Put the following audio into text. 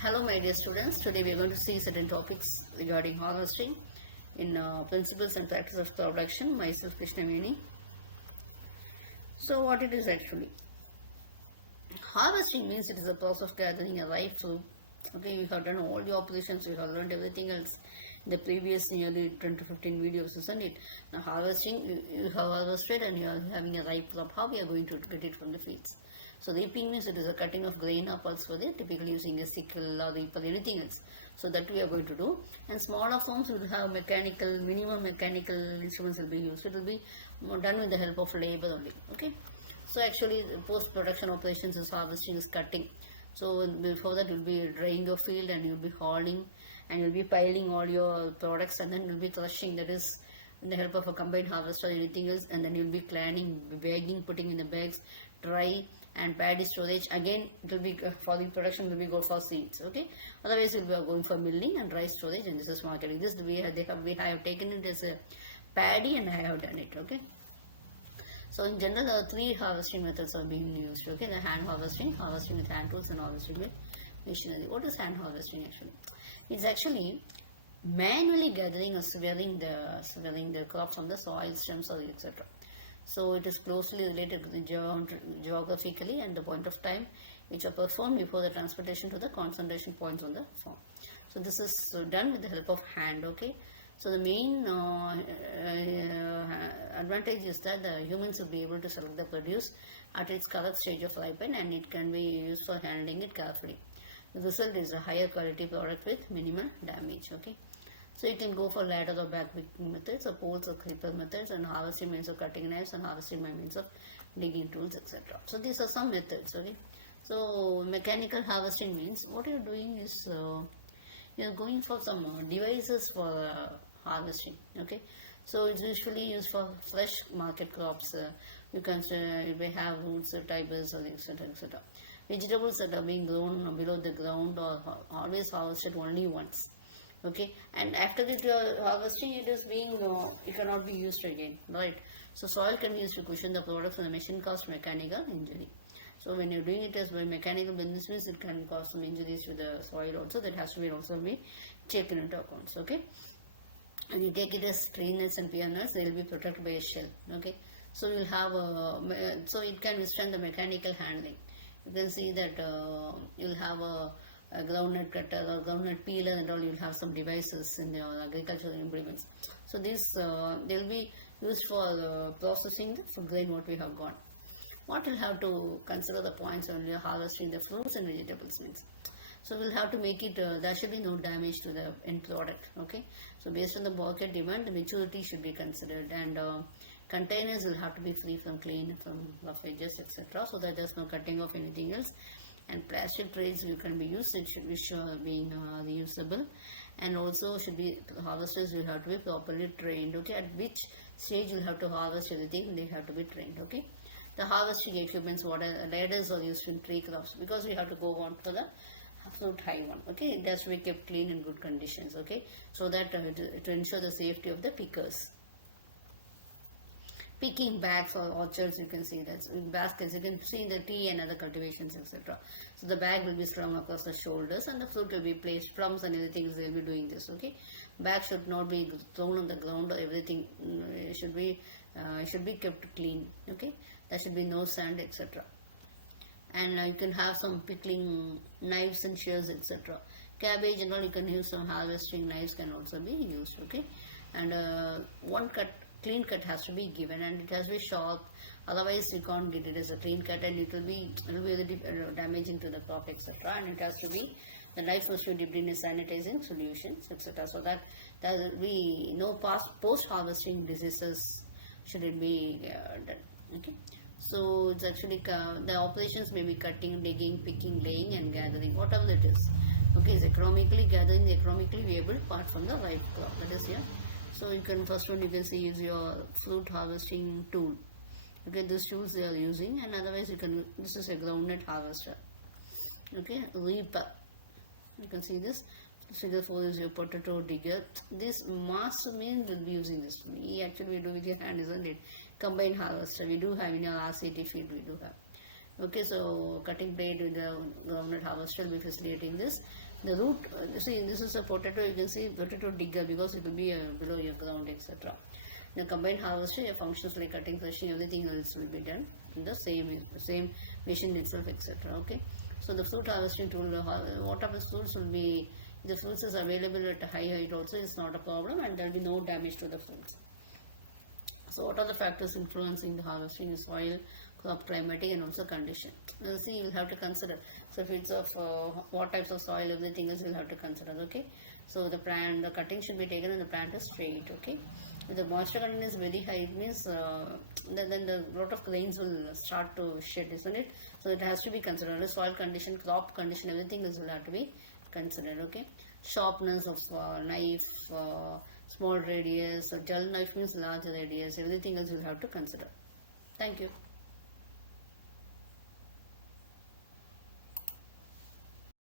Hello my dear students, today we are going to see certain topics regarding harvesting in principles and practice of crop production. Myself Krishna Veni. So what it is actually? Harvesting means it is a process of gathering a ripe fruit. Okay, we have done all the operations, we have learned everything else in the previous nearly 10 to 15 videos, isn't it? Now harvesting, you have harvested and you are having a ripe crop. How we are going to get it from the fields? So reaping means it is a cutting of grain or pulse for it, typically using a sickle or reaper, anything else. So that we are going to do. And smaller farms will have mechanical, minimum mechanical instruments will be used. It will be done with the help of labor only. Okay. So actually post-production operations is harvesting, is cutting. So before that you'll be drying your field and you'll be hauling and you'll be piling all your products and then you'll be crushing, that is with the help of a combined harvester or anything else, and then you'll be planning, bagging, putting in the bags, dry and paddy storage. Again it will be for the production will be go for seeds. Okay, otherwise we'll be going for milling and dry storage, and this is marketing. This we have taken it as a paddy and I have done it. Okay. So in general, there are three harvesting methods are being used. Okay, the hand harvesting, harvesting with hand tools, and harvesting with machinery. What is hand harvesting actually? It's actually manually gathering or swelling the crops from the soil, stems, or etc. So it is closely related to the geographically and the point of time which are performed before the transportation to the concentration points on the farm. So this is done with the help of hand. Okay. So the main advantage is that the humans will be able to select the produce at its correct stage of ripen, and it can be used for handling it carefully. The result is a higher quality product with minimal damage. Okay. So you can go for ladder or back picking methods, or poles or creeper methods, and harvesting means of cutting knives, and harvesting by means of digging tools, etc. So these are some methods. Okay. So mechanical harvesting means what you are doing is you are going for some devices for harvesting. Okay, so it's usually used for fresh market crops. You may have roots, tubers, or etc. etc. Vegetables that are being grown below the ground or always harvested only once. Okay, and after the harvesting, it is being it cannot be used again, right? So soil can be used to cushion the products, and the machine cause mechanical injury. So when you're doing it as by mechanical business means, it can cause some injuries to the soil also. That has to be also be taken into account. Okay, and you take it as cleanness and pureness, they will be protected by a shell. Okay, so you'll have so it can withstand the mechanical handling. You can see that you'll have a groundnut cutter or groundnut peeler and all. You'll have some devices in your agricultural implements. So these they'll be used for processing the food grain what we have got. What we'll have to consider the points when we are harvesting the fruits and vegetables means. So we'll have to make it, there should be no damage to the end product. Okay. So based on the market demand, the maturity should be considered, and containers will have to be free from clean, from rough edges, etc. So that there's no cutting of anything else. And plastic trays you can be used, it should be sure being reusable, and also should be harvesters will have to be properly trained. Okay, at which stage you have to harvest everything, they have to be trained. Okay, the harvesting equipments, what are ladders are used in tree crops, because we have to go on for the fruit high one. Okay, it has to be kept clean in good conditions. Okay, so that to ensure the safety of the pickers. Picking bags or orchards, you can see that in baskets, you can see in the tea and other cultivations, etc. So the bag will be strung across the shoulders, and the fruit will be placed, plums and everything, they'll be doing this. Okay, bag should not be thrown on the ground, or everything should be kept clean. Okay, there should be no sand, etc. And you can have some pickling knives and shears, etc. Cabbage and all, you can use some harvesting knives, can also be used. Okay, and one clean cut has to be given, and it has to be sharp, otherwise you can't get it as a clean cut, and it will be damaging to the crop, etc. And it has to be, the knife must be dipped in a sanitizing solutions, etc. So that there will be no post harvesting diseases should it be done. Okay, so it's actually the operations may be cutting, digging, picking, laying, and gathering, whatever it is. Okay, it's economically gathering the economically viable part from the ripe crop, that is here. So you can, first one you can see is your fruit harvesting tool. Okay, this tools they are using, and otherwise you can, this is a groundnut harvester. Okay, reaper, you can see this. Figure 4 is your potato digger. This master mean will be using this. Actually we do with your hand, isn't it? Combined harvester we do have in your RCT field, we do have. Okay, so cutting blade with the groundnut harvester will be facilitating this. The root, see, this is a potato, you can see potato digger because it will be below your ground, etc. The combined harvester, your functions like cutting, threshing, everything else will be done in the same machine itself, etc. Okay, so the fruit harvesting tool, what type of fruits will be, the fruits is available at a high height also, it's not a problem, and there will be no damage to the fruits. So what are the factors influencing the harvesting? Is soil, crop, climatic, and also condition. Now see, you'll have to consider. So if it's of what types of soil, everything else you'll have to consider. Okay. So the cutting should be taken and the plant is straight. Okay. If the moisture content is very high, it means then the lot of grains will start to shed, isn't it? So it has to be considered. The soil condition, crop condition, everything else will have to be considered. Okay. Sharpness of knife. Small radius, a dull knife means large radius, everything else you have to consider. Thank you.